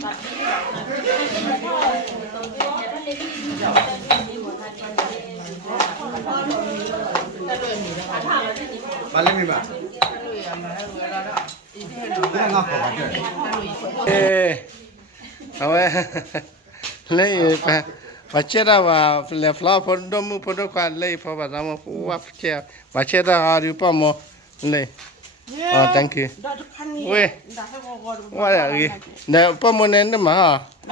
มาเล่นมีบ้างไม่งอขอมาเจอเอาไว้เลยไปเชื่อได้ว่าเลยฟลาพอดมุพอดควาเลยพอว่าเราว่าเชื่อว่าเชื่อได้อาริปโมเลยอ๋อ thank you เว้ยว่าอะไรเนี่ยพอมเนี่ยนี่มาเ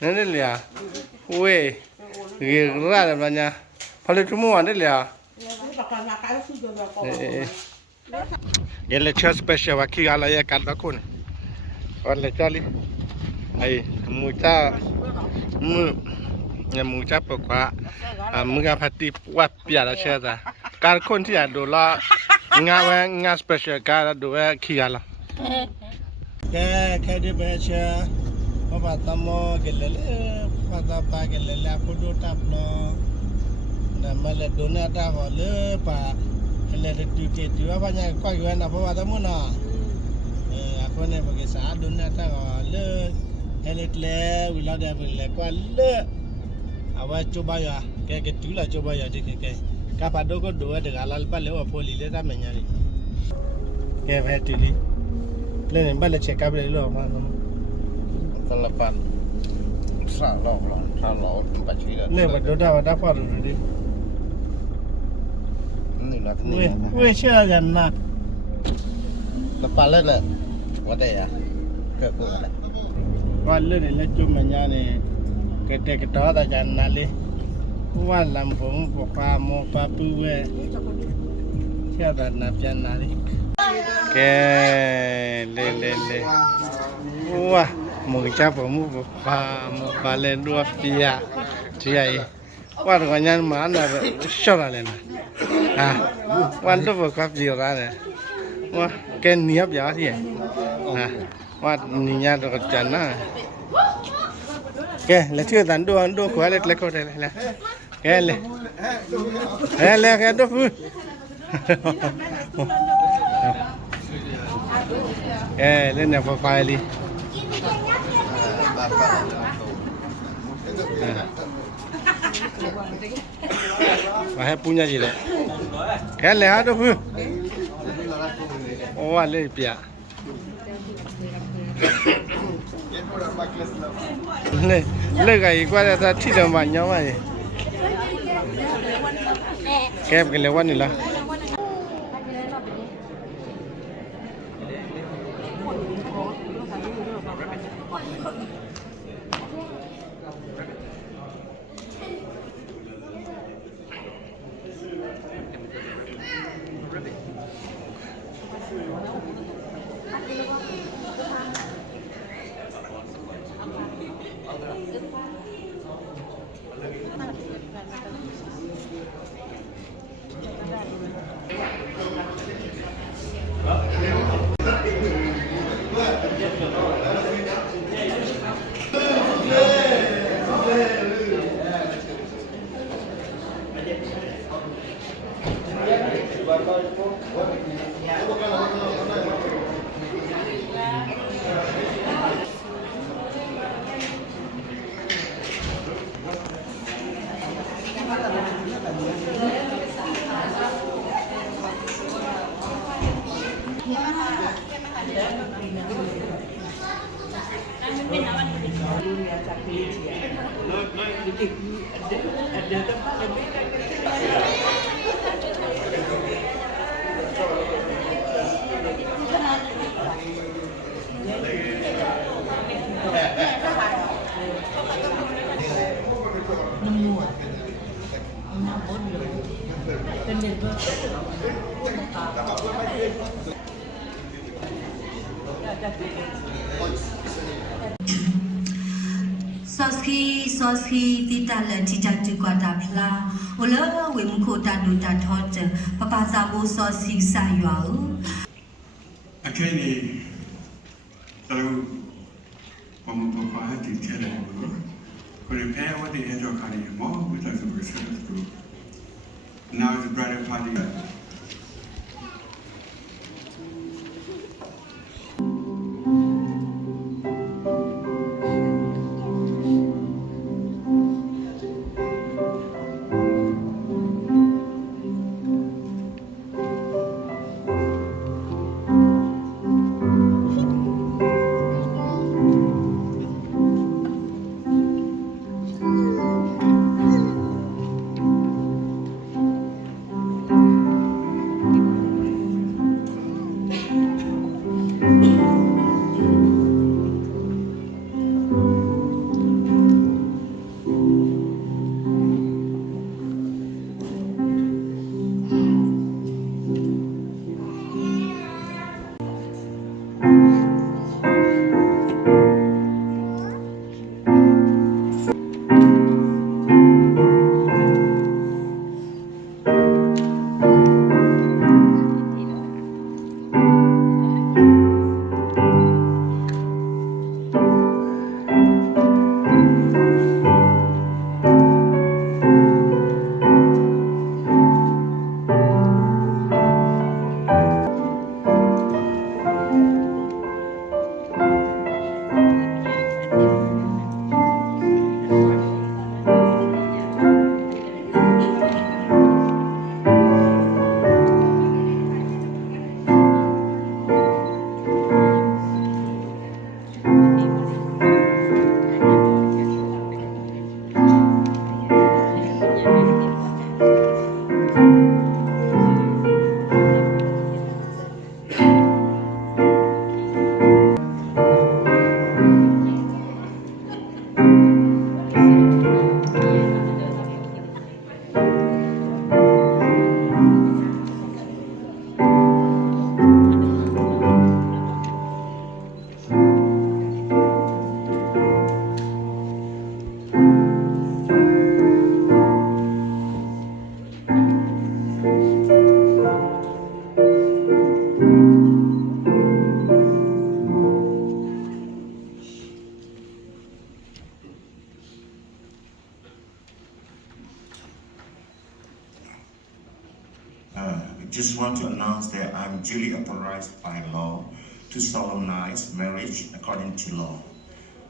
นี่ยนี่เลยเว้ยเรื่องอะไรแบบนี้พอเลยทุ่มวันนี่เลยये lecture special वाकी आला ये काट बाकुन और लेक्चर ली आई मुचा ये मुचा पकवा मुगा पति वाट पियाला शेजा car कोनที่ดูละงา special การดูว่าขี้อาละแค่ดิเบชพอปาตมอเกลเลพาตาปาเกลเลพุดตับโนนะมาเลโดนาตาฮอเลปาเลยดูเกตอยู่ว่าปัญญาก็อยู่นะเพราะว่าทั้งหมดน่ะคนเนี่ยบอกสาดุนนะถ้าก็เลิกให้เล็กแล้ววิลาเดียบเล็กก็เลิกเอาไว้จูบายาแกจุลจูบายาที่แกกับพาดูก็ดูว่าเด็กอาลัลปัลเลวพอลีเลต้ามันยังไงแกแพทย์ลีเล่นบัลเลเช็คกับเลยหรอมาตลปันสาวหลอกสาวหลอกปัจจุบันเล่นบัดดูได้ว่าได้พอดูดิเว้ยเชื่อกันนะแล้วปลาเล่นเลยว่าได้อะเกิดอะไรปลาเล่นเลยจุ่มมันยาเนี่ยเกิดเด็กต่อตาจันนั่นเลยว่าลำผมปกปลาโมปลาปูเว้ยเชื่อกันนับจันนั่นเลยแกเล่ว้ามึงจับผมปกปลาโมปลาเล่นด้วยปีอะที่ไอ้ว่าตรงนั้นมันน่ะชอบอะไรนะวันทุกคนครับจีราเนี่ยว่าแกเนียบยาที่ว่านี่ยาตัวจันนะแกเล็กชื่อตันดูขวาเล็กก็ได้เลยแกเลยแกดูฟูแกเล่นเนี่ยพอไฟลีมาให้ปุญญาจีเลยแค่เลยฮะทุกคนโอ้ว่าเลยเปียเลยกันอีกว่าจะที่เดิมวันยังไงแก็บกันเลยวันนี้ละSoski tita le cicak cukuata pla, ola we muko tadu tatot, papa sabo soski sayau. Akini, kalau pembuka hati tiada dulu, kalau payah wadi hijau kali mau kita sebagai dulu. Now the bridal party. just want to announce that I'm duly authorized by law to solemnize marriage according to law.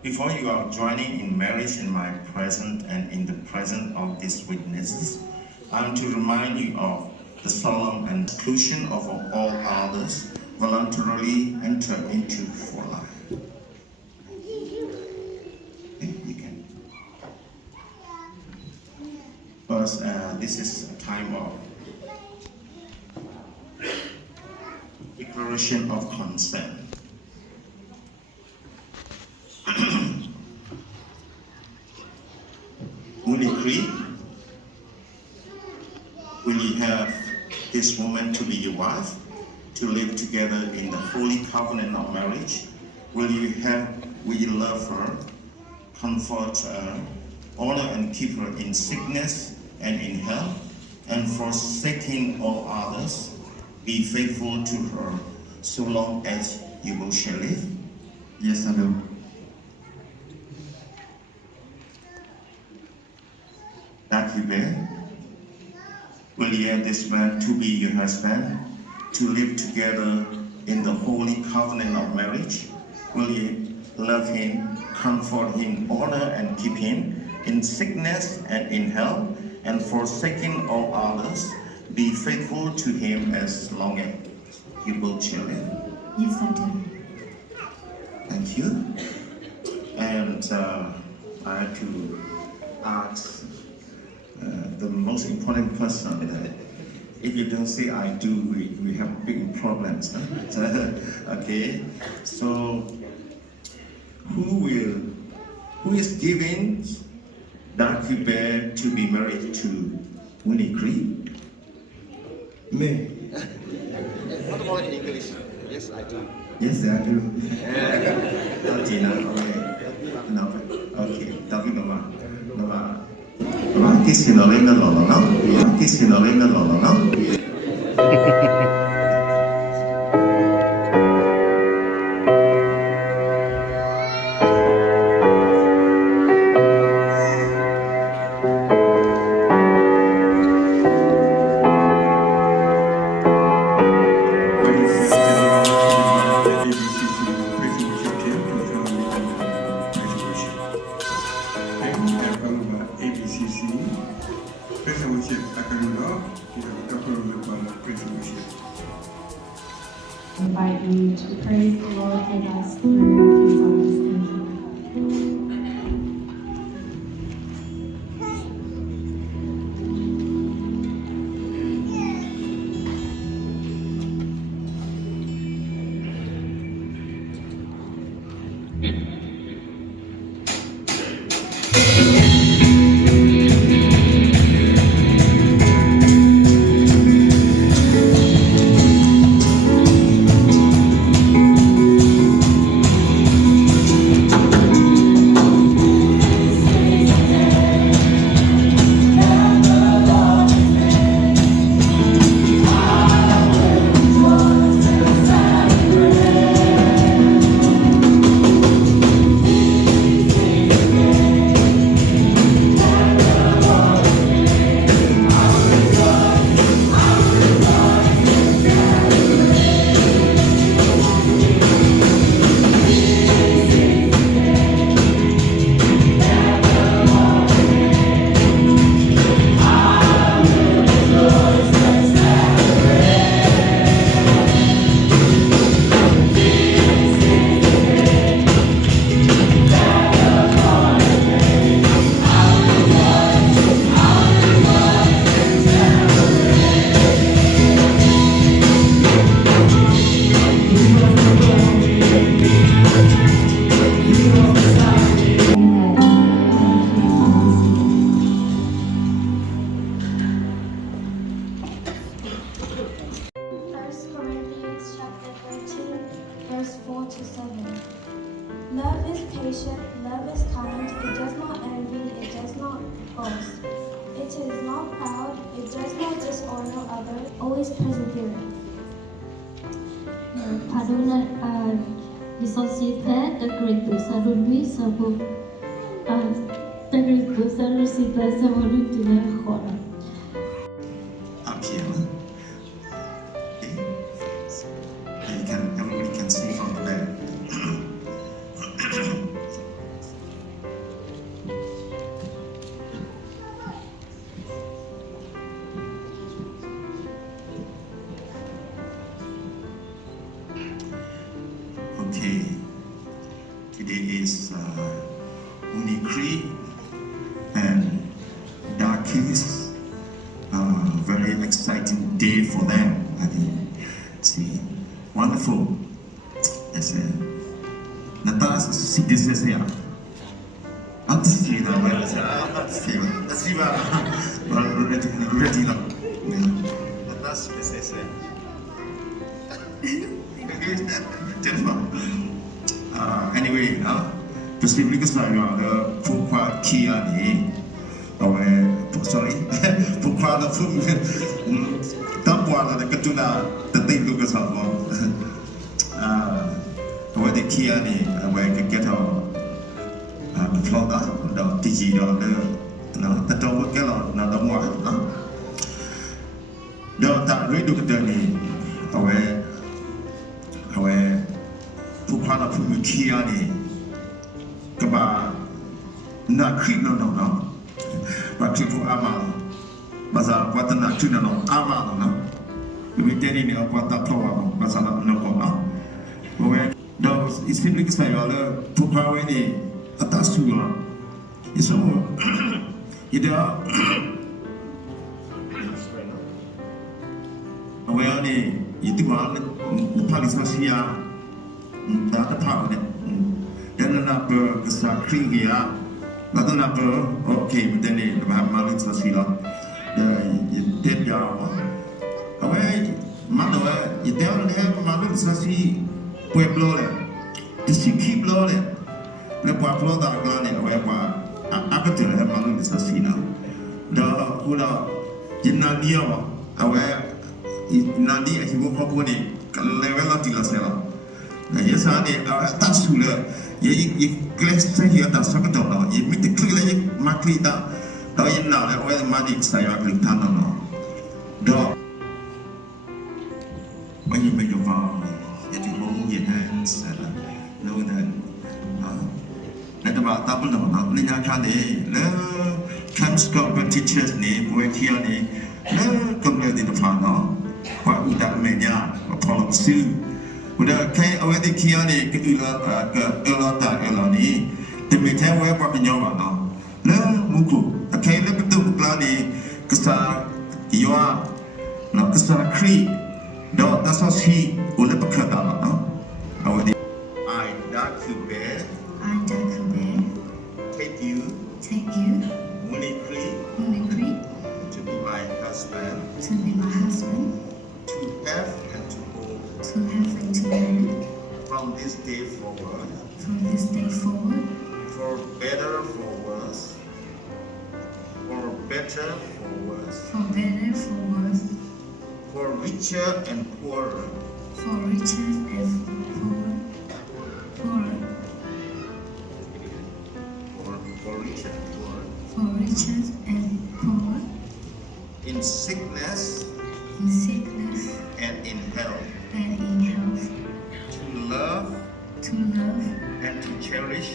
Before you are joining in marriage in my presence and in the presence of these witnesses, I'm to remind you of the solemn exclusion of all others voluntarily enter into for life. Okay, you can. First, this is a time of declaration of consent. Will you agree? Will you have this woman to be your wife, to live together in the holy covenant of marriage? Will you love her, comfort her, honor and keep her in sickness and in health, and forsaking all others, be faithful to her so long as you both shall live? Yes, I do. That you bear? Will you have this man to be your husband, to live together in the holy covenant of marriage? Will you love him, comfort him, honor and keep him in sickness and in health, and forsaking all others, be faithful to him as long as you both shall live? Yes, I do. Thank you. And I have to ask the most important person that if you don't say I do, we have big problems. Huh? Okay, so who is giving Darky Bear to be married to Winnie Cree? Me. What about in English? Yes, I do. Yes, I do. Gina, no, okay, Darky Mama. This is invite you to praise the Lord with us through His understanding. Verse 4 to 7. Love is patient, love is kind, it does not envy, it does not boast. It is not proud, it does not dishonor others, always persevering. Padona dissociate the great to Sarudwi Sabu the great to Sarusita Sabu to the Hora. Up here. is Unicree and Darkies. Very exciting day for them. I think. See, wonderful. Yes, Natas CDC here. Let's see now. Let's see now. Ready now. Natas CDC. Anyway, specifically because I know pourquoi qui a né, sorry, pourquoi le film d'abord le katuna the thing look as well. When the qui a né, when the get our plot the tiki the double gallo na the one. The read look at the name, pourquoi la première qui a né, que bah n'a cru non. Bah tu pour amal, bah ça quoi t'en cru non amal non. Mais t'es né à quoi t'as trop amal, bah ça n'a pas non. Ouais, donc il s'explique que ça y a là pourquoi on est attaché là. Ils sont idéal. Ouais on est itu kan paling sosial. Dah tahu deh. Dan nak kesal kriya, nak okey betul ni, malu sosial. Dia jauh. Awak mana dia malu sosial pueblo le, disikip lo le. Pueblo dah kelar ni, awak apa tu le malu sosial. Dah udah jenayah awak nanti ibu kau ni level lah tiga sela. Jadi saat ni tak sulit. Jadi kelas saya tak sangat tahu. Jadi mesti klik lagi makli tak. Tahu yang nak orang mandi saya klik tanah no. Dah. Banyak menjawab. Jadi orang yang salah. Lalu nanti tak tahu no. Ni nak kan ni. Le camp school teachers ni, buat kia ni. Le kemudian di depan no. Pak udah meja, tolong su. Udah kayak awak di kia ni ke ulat ni, tapi saya awak pakai nyawa no. Le muku, kayak le betul betul ni kesal iwa, no kesal kri, dah dasar si oleh pekerjaan no. Awak di. I dah kubur. Take you. Unicree. To be my husband. To have and to hold. From this day forward. For better, for worse. For better, for worse. For richer and poorer. For richer and poorer. In sickness. And in health. To love. And to cherish.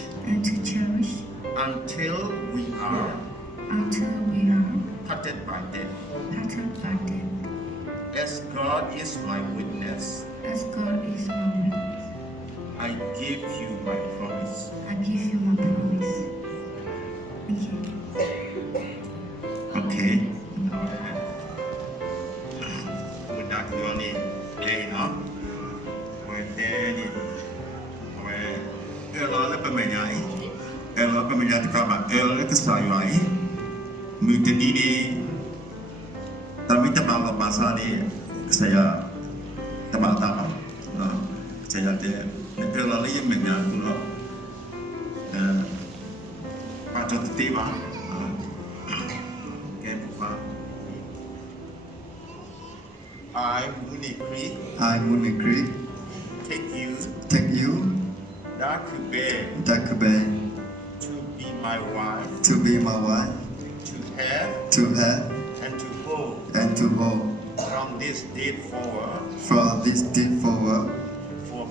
Until we are. Parted by death. As God is my witness. I give you my promise. Okay. Mudah kita ni, no. Ela pemenyai, tu kabar. Ela kesayai, mungkin ini, tapi tebal bahasa ni saya tebal tahu. Saya ada, ela ni menyai dulu. Patut tiba. Okay, bukan. I Unicree. Take you. Dakube. To be my wife. To have. And to hold. From this day forward. For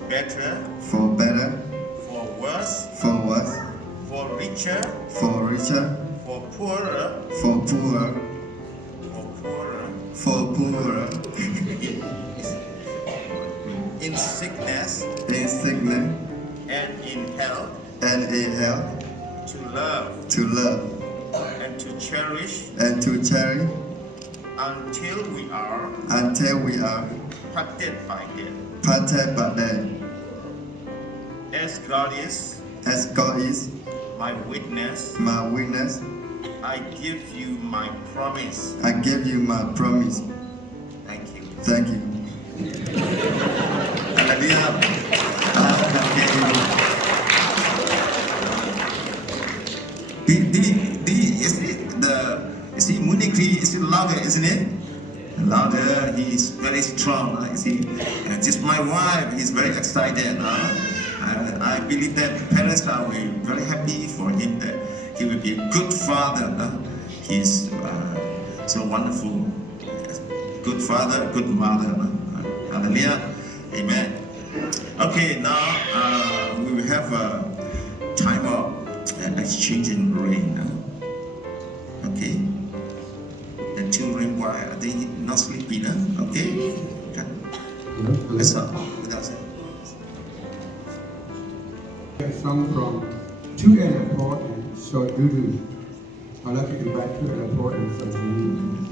better. For worse. For richer. For poorer. In sickness. And in health. N-A-L, to love, and to cherish, until we are parted by death. as God is As God is my witness. my witness, I give you my promise. I give you my promise. Thank you. Thank you. Hallelujah. You see, Munikri is louder, isn't it? Louder, he is very strong. You see, just my wife, he's very excited. I believe that parents are very happy for him that he will be a good father. He's so wonderful. Good father, good mother. Hallelujah. Amen. Okay, now we will have a time of exchanging ring. Okay. The children, why are they not sleeping? Okay. Let's start with us. A song from To an Airport and So Dudu. I'd like to go back to an airport and So Dudu.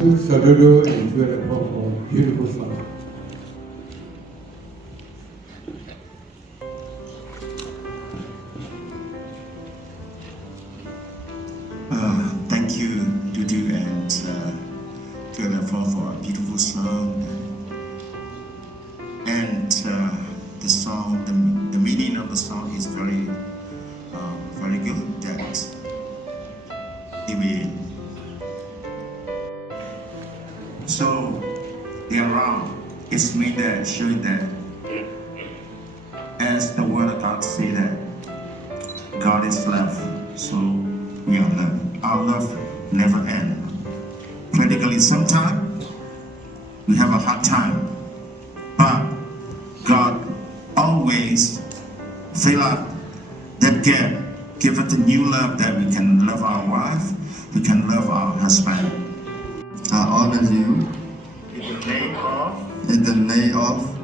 So Dudu and To an Airport for beautiful song. Thank you, Dudu and To an Airport for a beautiful song. And the song, the meaning of the song is very good. That it will. So the around is mean that showing that as the word of God say that God is love, so we are love. Our love never ends. Practically, sometimes we have a hard time, but God always fill up that gap, give us a new love that we can love our wife, we can love our husband. I honor you In the name of in the name of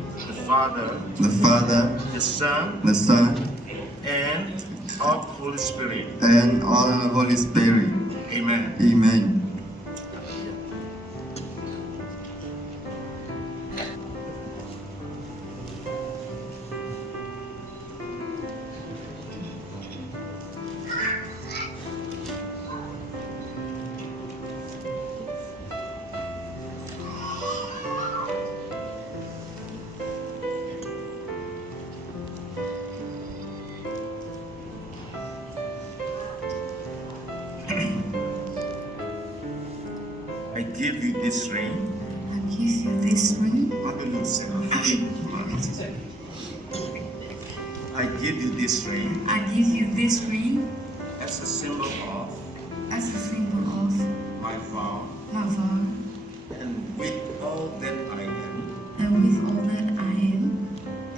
the Father, the Son, the Son, and of the Holy Spirit. and all the Holy Spirit. Amen. Amen. give you this ring. I give you this ring. How do you say? I give you this ring I give you this ring as a symbol of as a symbol of my vow, my vow, and with all that I am, and with all that I am,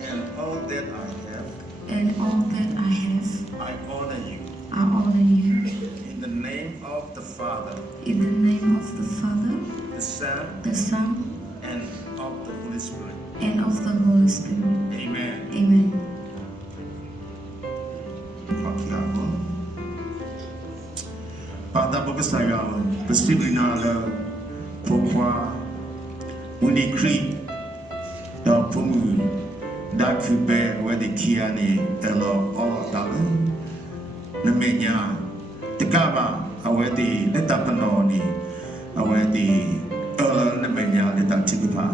and all that I have, and all that I have, I honor you. I honor you. In the name of the Father, In the name of the Father, the Son, the Son, and of the Holy Spirit. and of the Holy Spirit. Amen. Amen. ပါတာပကစားရအောင်ပစတိကနာလာပိုခွာဝီနီခရီတော့ဖုံဒါကူပဲဝဲဒီခီယာနေအလောအော်ဒါလနမေညာတကပါအဝဲဒီလက်တပနောနေအဝဲဒီအလောနမေညာလက်တချစ်ပါ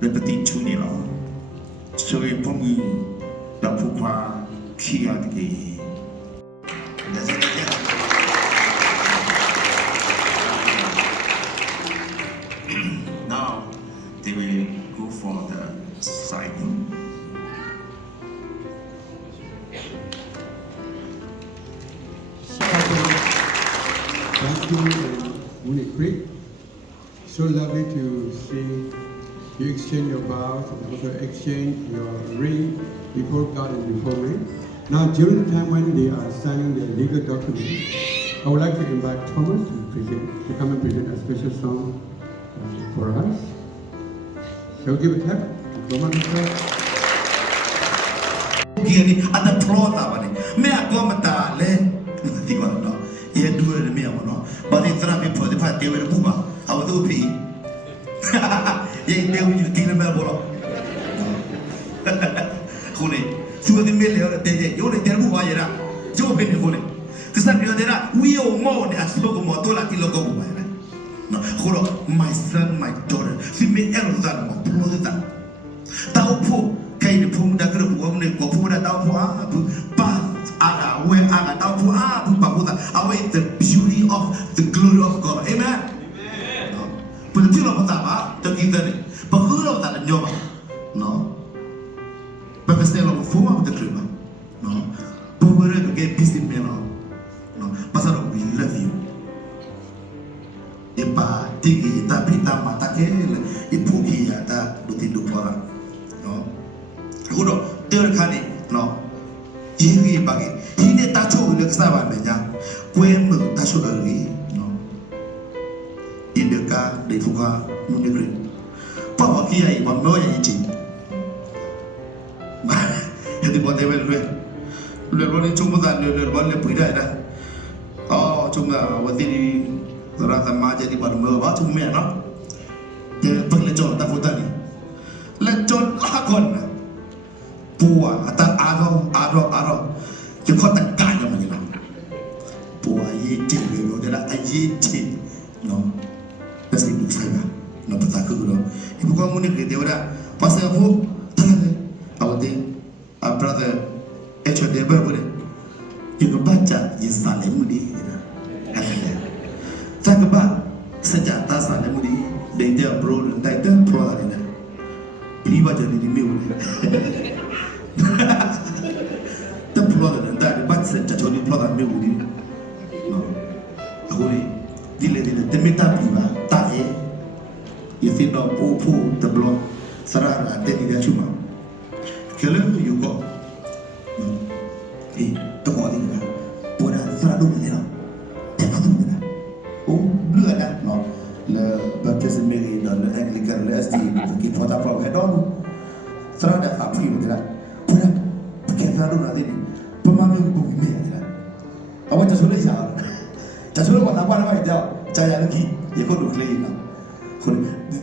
လက်ပတိချူနေလောဆိုရင်ဖုံတော့ပိုခွာခီယာတကေ Now they will go for the signing. Thank you, Mooney Creek. So lovely to see you exchange your vows and also exchange your ring before God and before me. Now, during the time when they are signing the legal document, I would like to invite Thomas to come and present a special song for us. Shall we give a tap to Thomas? Gini ada prota bani. Me aku mata le. Tiga no. Ia dua le me aku no. Bani tera me pode pa dewe le buba. Aku tu pi. Ia dewe ni tinggal me bolo. Kuni. Sudah di mele orang tanya. Yo le dewe buba ya. Jauh bini kuni. Kesan dia dera. Wio mau ni aslo ko mau tola ti logo buba ya. No. Kuro my son, my daughter. Si me elzan mo prota. Tahu po. Cait the pum da group woman go put that down for but where I got away the beauty of the glory of God. Amen. But the of that, the king then, but who of that in your no, but the style of a form of the cream. No, but wherever get busy men no, but we love you. Ipa tiki tapita matakel, ipuki yata, butindo pora. No. Kudo ter kani no yiri bagi hine tacho le ksaba meja kwem tacho ri no indeka de fuka munigre papa kia I ba mo ya iti hedi bo de le ro ni chuma da le bo le pui dai da oh chuma wa ti ni ra ta ma je di ba mo ba chuma me no de pang le jo ta fu ta ni le jo la kon Pua atau aro yang kau tekan yang mana Pua yiti belo dia nak yiti no pasti ibu saya no petaka guru ibu kau muni kerja dia pasal apa tangan awak brother echo dia berboleh ibu baca Yerusalem mudi tak kebak sejak tas Yerusalem mudi dia bro dia pro ada ini baca di mil the brother and that but said that only brother me would no ahuri dile the meta piba tae you think no po the block sarara de dia cuma kele you go no to ko dinga pura saradu ni no te ko dinga oh bleu da no le baptême mairie dans le anglican le ST qui porte à prendre donc sarada a pris de là pura kita dulu nanti pemahaman buku ini ya. Awak jasulah siapa? Jasulah kau apa nama itu? Caya lagi, ya kau dulu lagi nak. Kau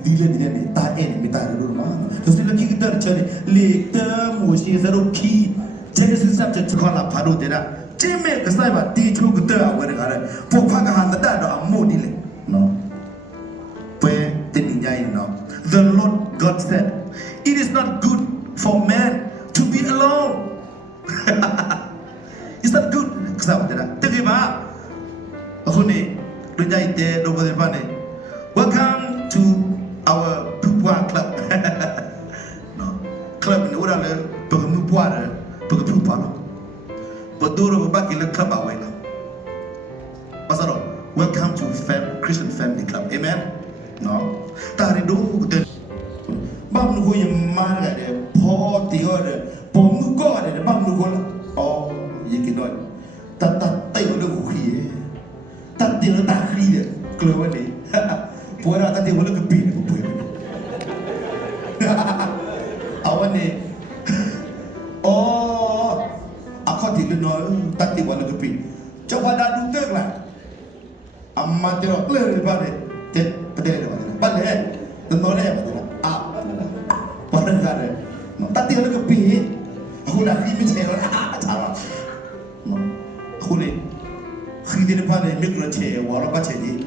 dilihat ni, tahe ni, minta dulu mana? Jasulah lagi kita cari, lekta musi seruki, jadi susah jadi sekolah baru dia. Ceme kesai bah, tisu kita awak negara. Pokok kahar tak ada amu dile, no. Pe teninjai no. The Lord God said, it is not good for man to be alone. Is that good? Kesal tidak. Tapi apa? Aku ni, dunia itu, dua puluh depan ni. Waktu our Pupua club. No, club ni orang le Pupua le Pupua no. Betul berbagi le club awal no. Pasal welcome to Christian Family Club. Amen. No. Tadi dulu kita bang nu yang mana dia, po tiga dia, po muka dia, bang nu lah. Oh, ye kita. Tak tahu dia kuhi. Tak dia tak kuhi dia. Keluar ni. Puara tak dia boleh kepin puai. Awan ni. Oh, aku tidak nói tak dia boleh kepin. Coba dah duduk lah. Amma tiro le bade. Cek pedele bade. Bade. Tenole bade. Ah. Pada kare. Tak dia boleh kepin. Aku dah kini cero. Cara. Aku ni. Khi di depan ni mikro cek, walau baca je.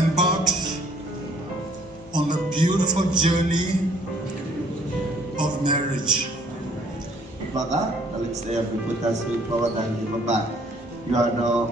Embarked on a beautiful journey of marriage. Brother, Alex saya berputar suri perawatan di Bapak. You are the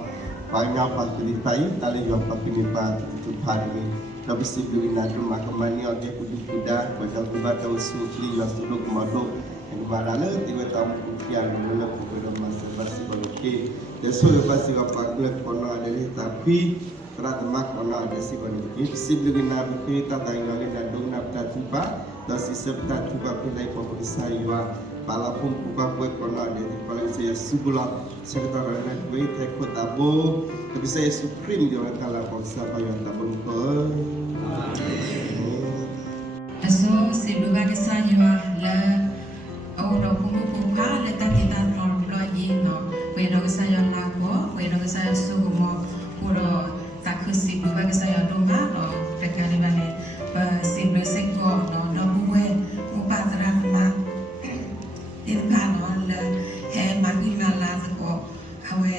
banyak pakili pai, tali you are pakili pai itu hari ini. Tapi sebelum itu makamani ada kuda baca baca usuli you are sudut kemaduk. Yang mana tiba tamu kukian mula kuda masa basi baloke. Yesus basi Bapak kelak kona ada ni tapi terat mak kona ada si baloke. Sebelum itu kita tayang dan dong nak tuba. Dan sisipta tuba pilai pokok saya. Palapun buka kue kona dari paling saya subulah sekitar orang kue tekut tabo tapi saya supreme di orang kalah bangsa payah tabun kau. So sebelum saya la orang pumpa le tadi tak terlalu no. Kalau saya laku, kalau saya suruh pura tak kesik sebelum saya domba no. Perkara mana sebelum sekor no. Nampue mupat ramah. Ilkan on le he magina la ko awe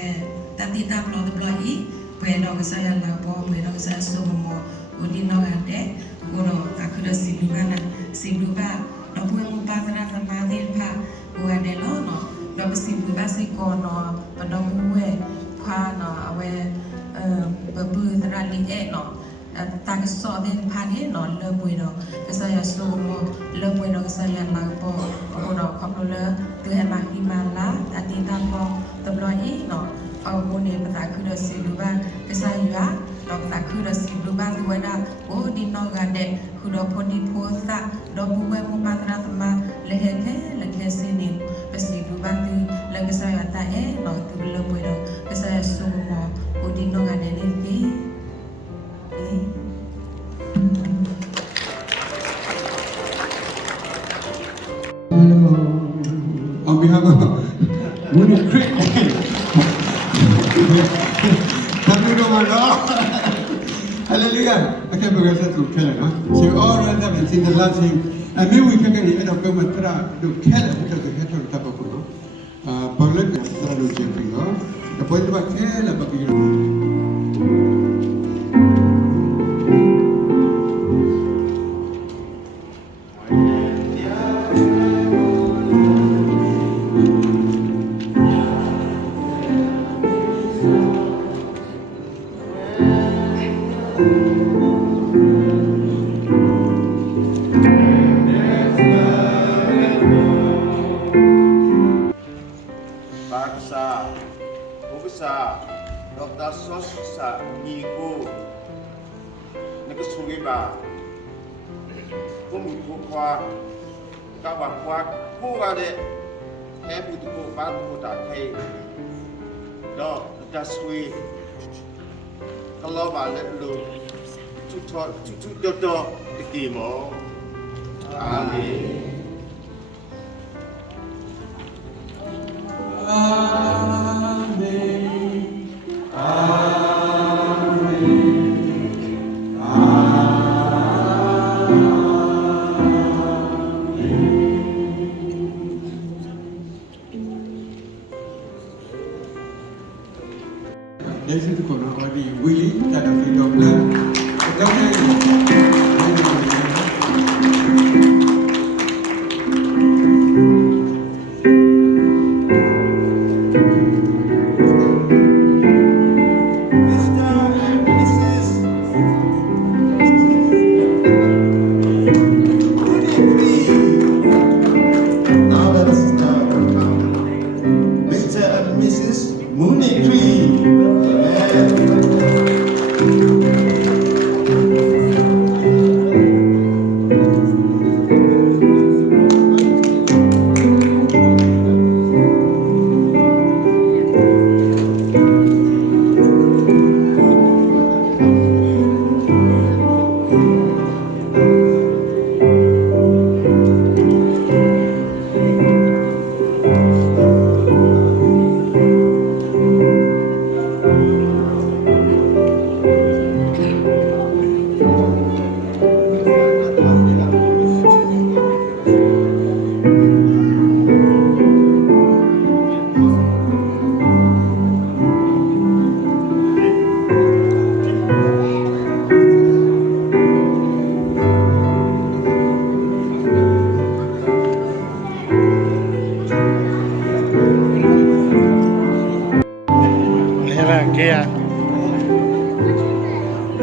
tadi tak lo deploy bueno saya la po bueno saya sumo udino ade uno akuda sibana sibuba no puedo padra sama del pa uade lo no no sibuba si kono pada muwe pa no awe bebu terali no tak so den pani no le bueno saya sumo le bueno saya la po uno kaplo le tu emak imala tadi tanpa terloi no au ne pata kuda siluba saya no tak kuda siluba tu ada oh di no gade kuda podi posa do buwe mu patra tama lehe sini siluba tu le saya ta no tu le bueno saya sumo oh di no gade ni On behalf of Woody Cait, hallelujah. I can't believe that to Canada. So all right, and sing the last thing. And maybe we can get the end of Gomatra to Canada because the head of Tabaco. Berlin, Australia, Japan. The point about Canada, but Bangsa, Buksa, Dr. Sosa, Niku, Nikusugiba, Kumukwa, Kawakwa, Kuade, Happy to go back to that cave. No, that's we. Kalau balik lu, tu do dikimo. Amin. This is the Willie, that of the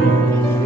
Amen.